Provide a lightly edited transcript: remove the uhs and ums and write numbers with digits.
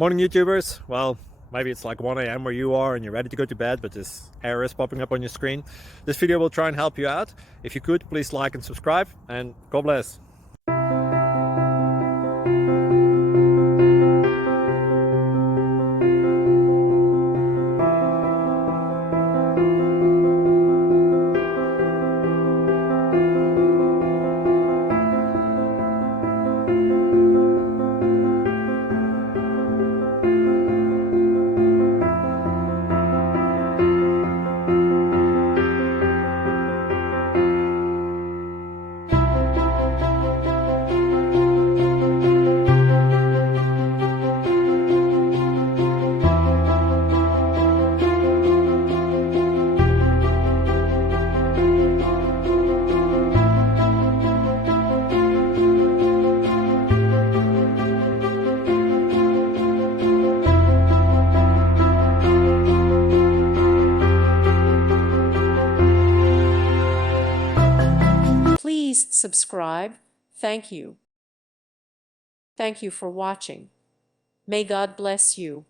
Morning YouTubers. Well, maybe it's like 1 a.m. where you are and you're ready to go to bed, but this error is popping up on your screen. This video will try and help you out. If you could, please like and subscribe, and God bless. Please subscribe. Thank you. Thank you for watching. May God bless you.